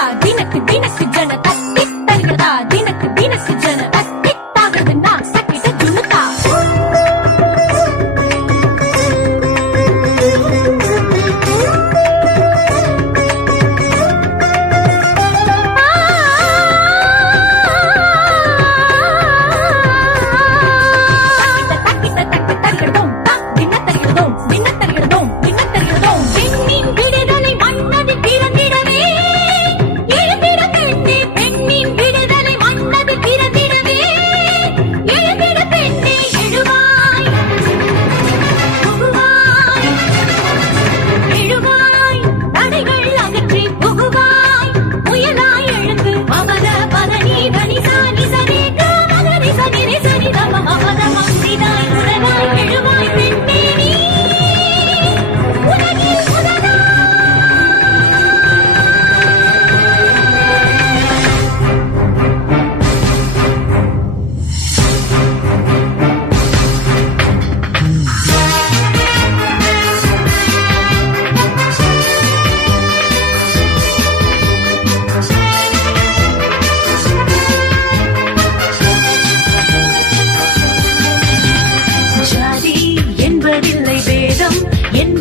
ஜனதா தினக்கு தினக்கு ஜனதா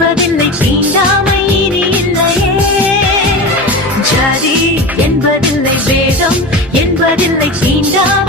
என்பதில்லை. தீண்டாமை இனி இல்லையே. ஜாதி என்பதில்லை. வேதம் என்பதில்லை. தீண்டாமை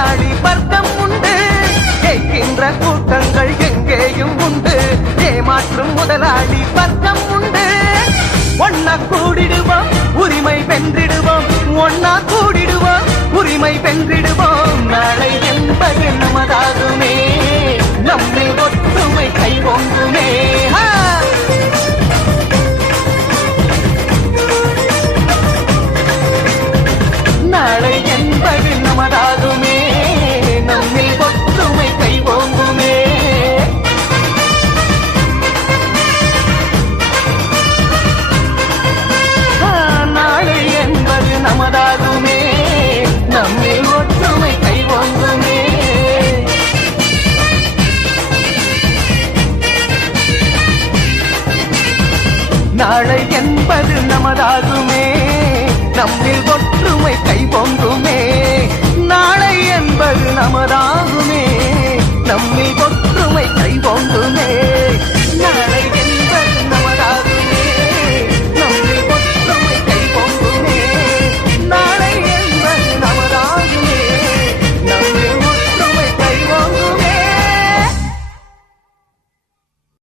கொண்டாடி பர்த்தம் உண்டு. கேட்கின்ற கூட்டங்கள் எங்கேயும் உண்டு. ஏமாற்றும் முதலாளி பர்த்தம் உண்டு. ஒன்னா கூடிடுவோம் உரிமை வென்றிடுவோம். ஒன்னா கூடிடுவோம் உரிமை வென்றிடுவோம். நாளை நாளை என்பது நமதாகுமே. நம்மில் ஒற்றுமை கைபொங்குமே. நாளை என்பது நமதாகுமே.